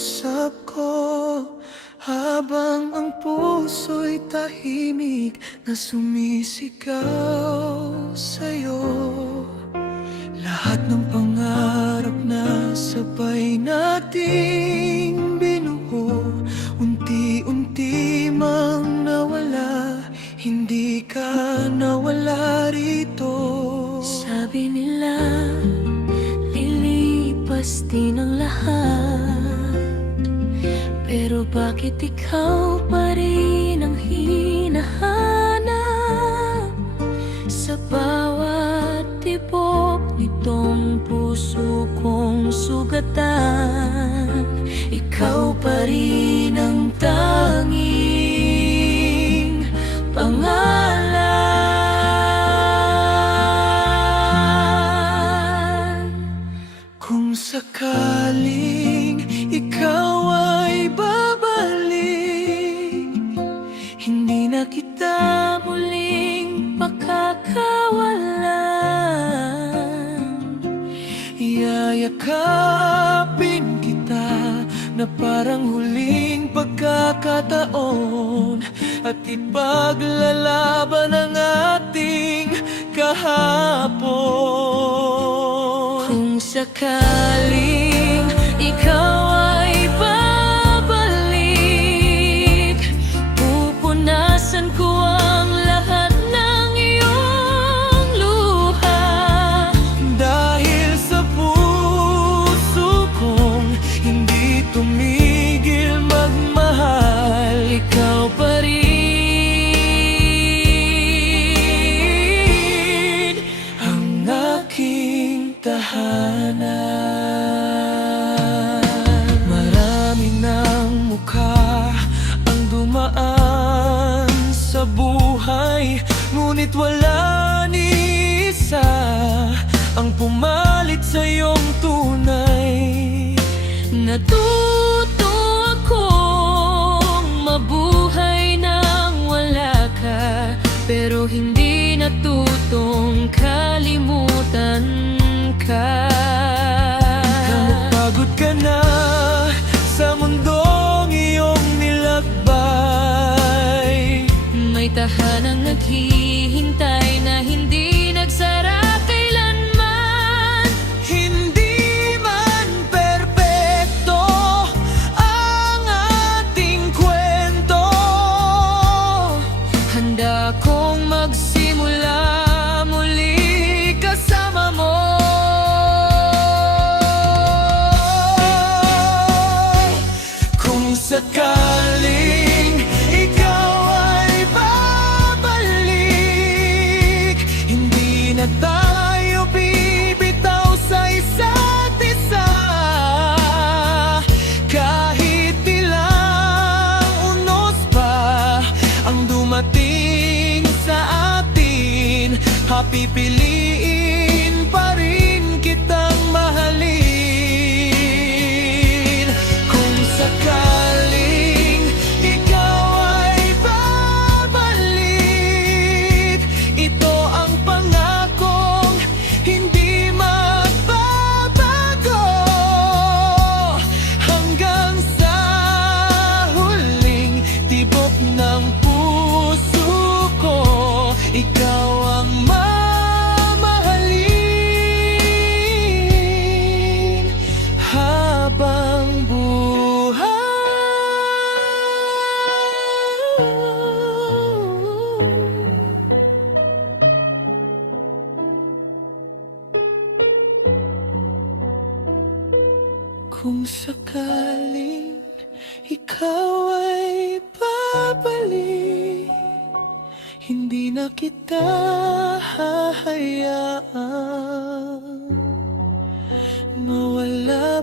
kausap ko, habang ang puso'y tahimik na sumisigaw sa'yo. Lahat ng pangarap na sabay nating binuo, unti-unti mang nawala, hindi ka nawala rito. Sabi nila, lilipas din ang lahat, pero bakit ikaw pa rin ang hinahanap? Sa bawat tibok nitong puso kong sugatan, ikaw pa rin ang tanging pangalan. Kung sakaling ikaw ay babalik, hindi na kita muling pakakawalan. Yayakapin kita na parang huling pagkakataon, at ipaglalaban ang ating kahapon. Kung sakaling ikaw ay babalik, pupunasan ko ang lahat ng iyong luha. Dahil sa puso kong hindi tumigil magmahal, ikaw pa rin ang aking tahanan. Marami ng mukha ang dumaan sa buhay, ngunit wala ni isa ang pumalit sa iyong tunay. Natuto akong mabuhay nang wala ka, pero hindi natutong kalimutan ka. Kahit pagod ka na sa mundong iyong nilakbay, May tahanang naghihintay na hindi nagsara kailanman. hindi man perpekto ang ating kwento. Handa kong magsimula muli kasama mo. Kung sakaling ikaw ay babalik, hindi na tayo bibitaw sa isa't isa. Kahit ilang unos pa ang dumating sa atin, pipiliin pa rin kitang mahalin. Kung sakaling ikaw ay babalik, ito ang pangakong hindi magbabago. Hanggang sa huling tibok ng puso ko, ikaw ang mamahalin habang buhay. Kung sakaling ikaw ay babalik, hindi na kita hahayaan mawala